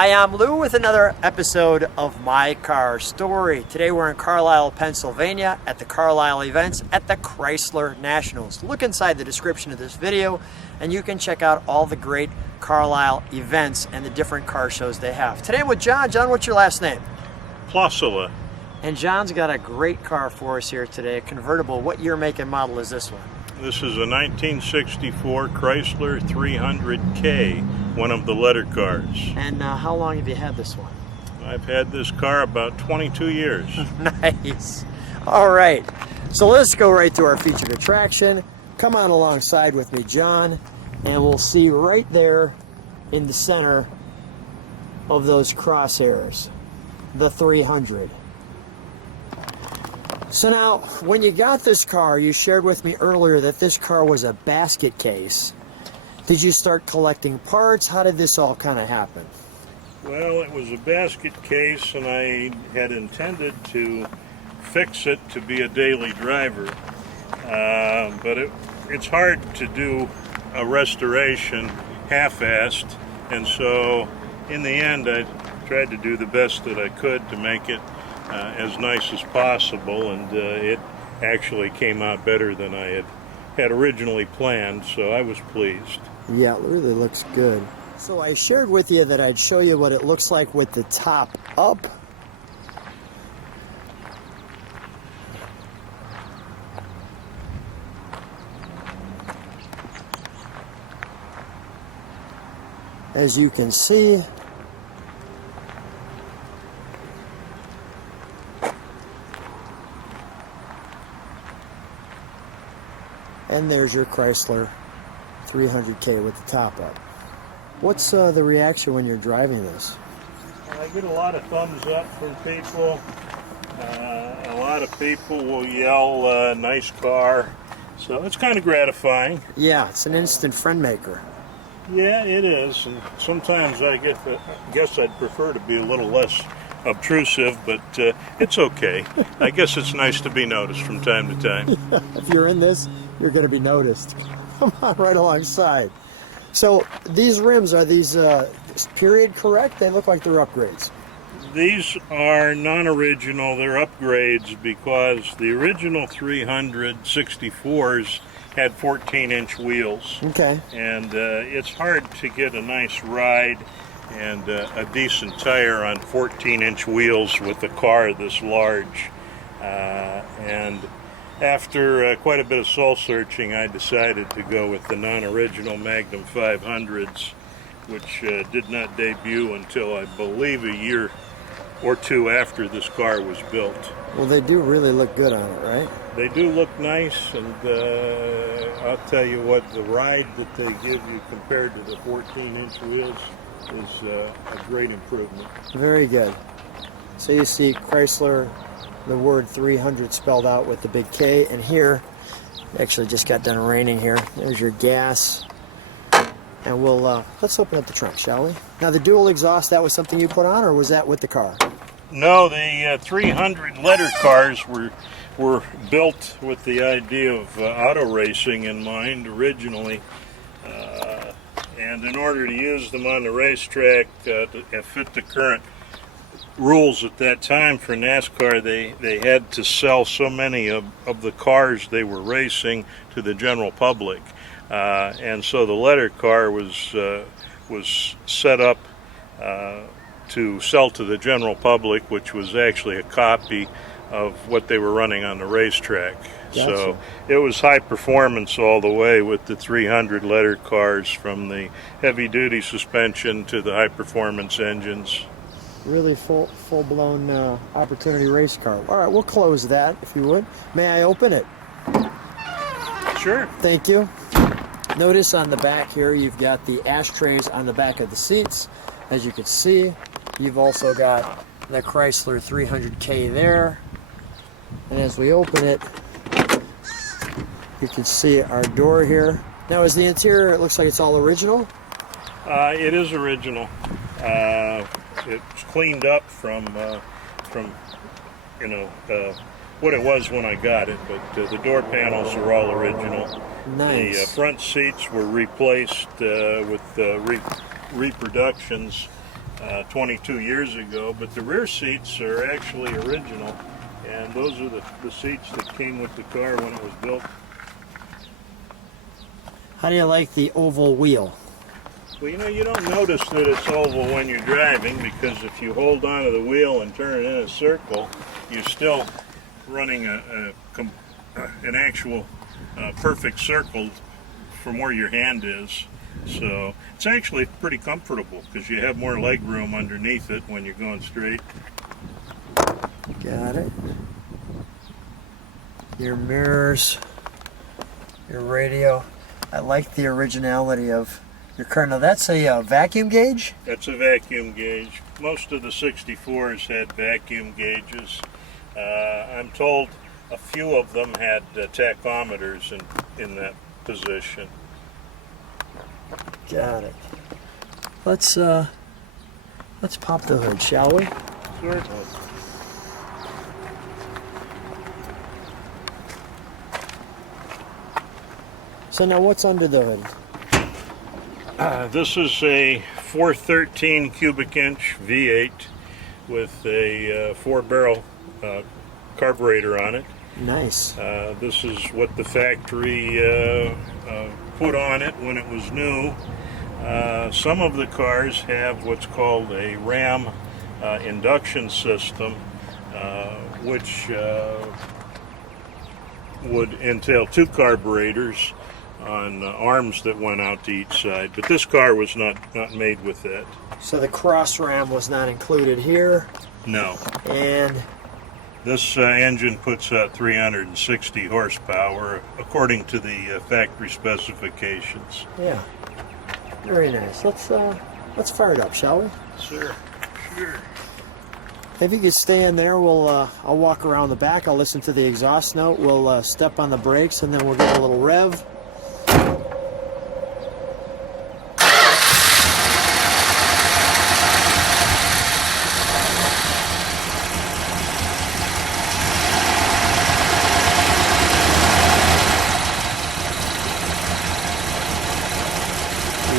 Hi, I'm Lou with another episode of My Car Story. Today we're in Carlisle, Pennsylvania at the Carlisle events at the Chrysler Nationals. Look inside the description of this video and you can check out all the great Carlisle events and the different car shows they have. Today I'm with John. John, what's your last name? Plosila. And John's got a great car for us here today, a convertible. What year, make, and model is this one? This is a 1964 Chrysler 300K, one of the letter cars. And how long have you had this one? I've had this car about 22 years. Nice. All right. So let's go right to our featured attraction. Come on alongside with me, John, and we'll see right there in the center of those crosshairs, the 300. So now, when you got this car, you shared with me earlier that this car was a basket case. Did you start collecting parts? How did this all kind of happen? Well, it was a basket case, and I had intended to fix it to be a daily driver. But it's hard to do a restoration half-assed, and so in the end I tried to do the best that I could to make it as nice as possible, and it actually came out better than I had originally planned, so I was pleased. Yeah, it really looks good. So I shared with you that I'd show you what it looks like with the top up. As you can see, and there's your Chrysler 300K with the top up. What's the reaction when you're driving this? I get a lot of thumbs up from people. A lot of people will yell, nice car. So it's kind of gratifying. Yeah, it's an instant friend maker. Yeah, it is. And sometimes I guess I'd prefer to be a little less obtrusive, but it's okay. I guess it's nice to be noticed from time to time. If you're in this, you're going to be noticed. Come on, right alongside. So these rims, are these period correct? They look like they're upgrades. These are non-original. They're upgrades because the original 364s had 14-inch wheels. Okay. And it's hard to get a nice ride and a decent tire on 14-inch wheels with a car this large. And after quite a bit of soul searching, I decided to go with the non-original Magnum 500s, which did not debut until I believe a year or two after this car was built. Well, they do really look good on it, right? They do look nice, and I'll tell you what, the ride that they give you compared to the 14-inch wheels is a great improvement. Very good. So you see Chrysler, the word 300 spelled out with the big K, and here, actually just got done raining here. There's your gas. And we'll, let's open up the trunk, shall we? Now the dual exhaust, that was something you put on, or was that with the car? No, the 300 letter cars were built with the idea of auto racing in mind originally. And in order to use them on the racetrack to fit the current rules at that time for NASCAR, they had to sell so many of the cars they were racing to the general public. And so the letter car was set up to sell to the general public, which was actually a copy of what they were running on the racetrack. Gotcha. So it was high performance all the way with the 300 letter cars, from the heavy duty suspension to the high performance engines. Really full-blown opportunity race car. All right, we'll close that if you would. May I open it? Sure. Thank you. Notice on the back here you've got the ashtrays on the back of the seats. As you can see, you've also got the Chrysler 300K there. And as we open it, you can see our door here. Now, is the interior, it looks like it's all original? It is original. It's cleaned up from what it was when I got it, but the door panels are all original. Nice. The front seats were replaced with reproductions 22 years ago, but the rear seats are actually original, and those are the seats that came with the car when it was built. How do you like the oval wheel? Well, you know, you don't notice that it's oval when you're driving, because if you hold onto the wheel and turn it in a circle, you're still running an actual perfect circle from where your hand is. So it's actually pretty comfortable because you have more leg room underneath it when you're going straight. Got it. Your mirrors, your radio. I like the originality of your car. Now that's a vacuum gauge? That's a vacuum gauge. Most of the 64s had vacuum gauges. I'm told a few of them had tachometers in that position. Got it. Let's pop the hood, shall we? Certainly. So now what's under the hood? This is a 413 cubic inch V8 with a 4-barrel carburetor on it. Nice. This is what the factory put on it when it was new. Some of the cars have what's called a RAM induction system, which would entail 2 carburetors on arms that went out to each side, but this car was not made with that. So the cross ram was not included here. No. And this engine puts out 360 horsepower according to the factory specifications. yeah, very nice. Let's fire it up, shall we? Sure. If you could stay in there, I'll walk around the back. I'll listen to the exhaust note. We'll step on the brakes, and then we'll get a little rev.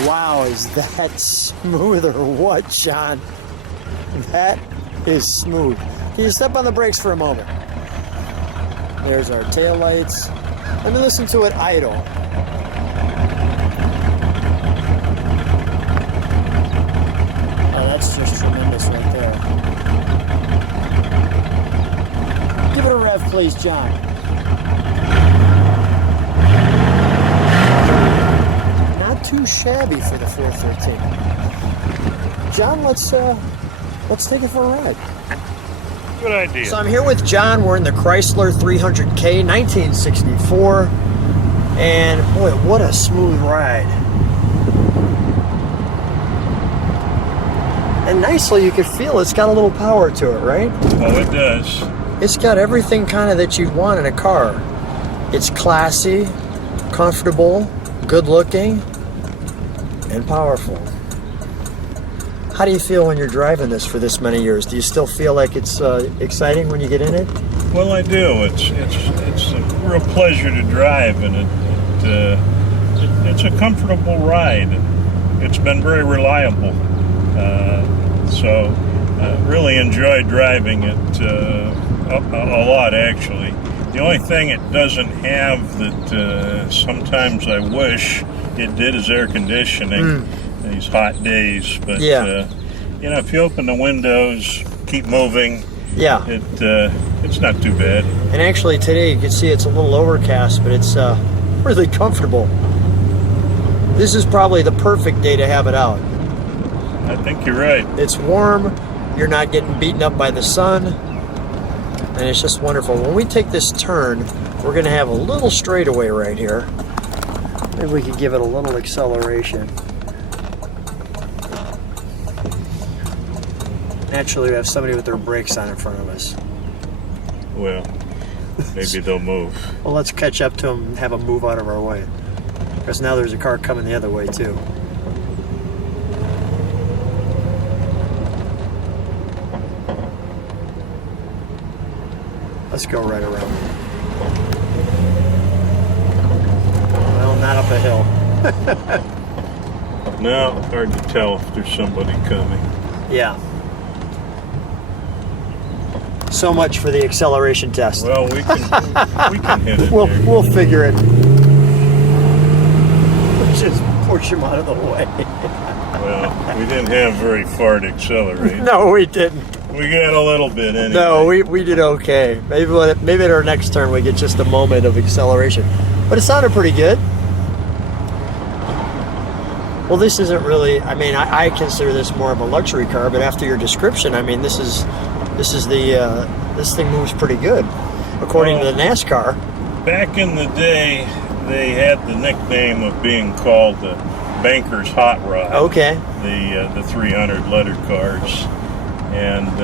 Wow, is that smooth or what, John? That is smooth. Can you step on the brakes for a moment? There's our tail lights. Let me listen to it idle. Oh, that's just tremendous right there. Give it a rev, please, John. Not too shabby for the 413. John, let's take it for a ride. Good idea. So I'm here with John. We're in the Chrysler 300K, 1964. And boy, what a smooth ride. And nicely, you can feel it's got a little power to it, right? Oh, it does. It's got everything kind of that you'd want in a car. It's classy, comfortable, good looking, and powerful. How do you feel when you're driving this for this many years? Do you still feel like it's exciting when you get in it? Well, I do. It's a real pleasure to drive, and it's a comfortable ride. It's been very reliable, so really enjoy driving it a lot, actually. The only thing it doesn't have that sometimes I wish it did is air conditioning. These hot days, but yeah. You know, if you open the windows, keep moving, yeah, it's not too bad. And actually today you can see it's a little overcast, but it's really comfortable. This is probably the perfect day to have it out. I think you're right. It's warm, you're not getting beaten up by the sun, and it's just wonderful. When we take this turn, we're going to have a little straightaway right here. Maybe we could give it a little acceleration. Naturally, we have somebody with their brakes on in front of us. Well, maybe they'll move. Well, let's catch up to them and have them move out of our way. Because now there's a car coming the other way, too. Let's go right around. Well, not up a hill. No, hard to tell if there's somebody coming. Yeah. So much for the acceleration test. Well, we can hit it. We'll figure it. Just push him out of the way. Well, we didn't have very far to accelerate. No, we didn't. We got a little bit anyway. No, we did okay. Maybe at our next turn we get just a moment of acceleration. But it sounded pretty good. Well, this isn't really, I mean, I consider this more of a luxury car, but after your description, I mean, this thing moves pretty good, according to the NASCAR. Back in the day, they had the nickname of being called the Banker's Hot Rod. Okay. The 300 letter cars. And,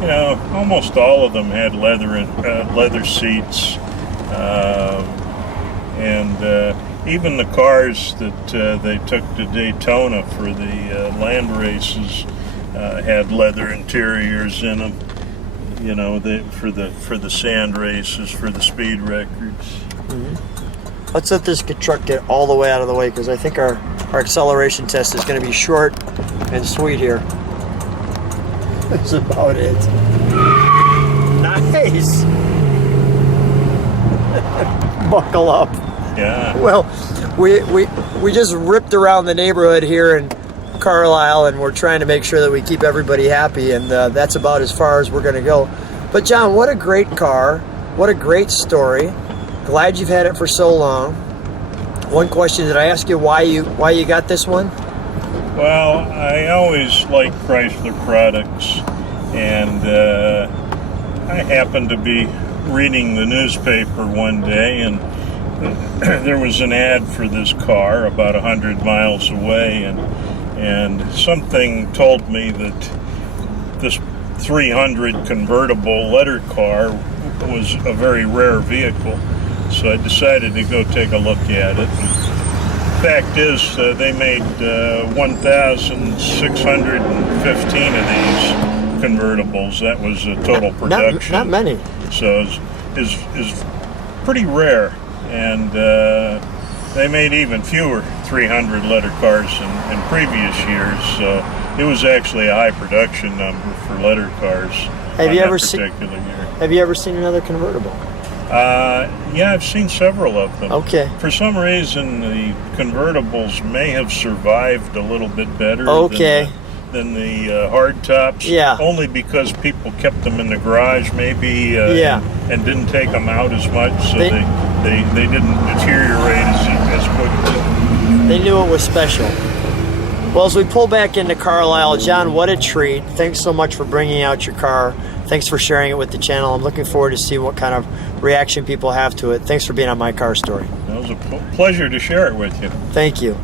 you know, almost all of them had leather seats. Even the cars that they took to Daytona for the land races had leather interiors in them. You know, for the sand races, for the speed records. Mm-hmm. Let's let this truck get all the way out of the way, because I think our acceleration test is going to be short and sweet here. That's about it. Nice. Buckle up. Yeah. Well, we just ripped around the neighborhood here in Carlisle, and we're trying to make sure that we keep everybody happy, and that's about as far as we're going to go. But John, what a great car. What a great story. Glad you've had it for so long. One question, did I ask you why you got this one? Well, I always liked Chrysler products, and I happened to be reading the newspaper one day, and there was an ad for this car about 100 miles away, and something told me that this 300 convertible letter car was a very rare vehicle. So I decided to go take a look at it. Fact is, they made 1,615 of these convertibles. That was a total production. Not many. So is pretty rare, and they made even fewer 300 letter cars in previous years. So it was actually a high production number for letter cars. Have you ever seen another convertible? Yeah, I've seen several of them. Okay. For some reason, the convertibles may have survived a little bit better than the hardtops. Yeah. Only because people kept them in the garage, maybe, and didn't take them out as much, so they didn't deteriorate as quickly. They knew it was special. Well, as we pull back into Carlisle, John, what a treat. Thanks so much for bringing out your car. Thanks for sharing it with the channel. I'm looking forward to see what kind of reaction people have to it. Thanks for being on My Car Story. It was a pleasure to share it with you. Thank you.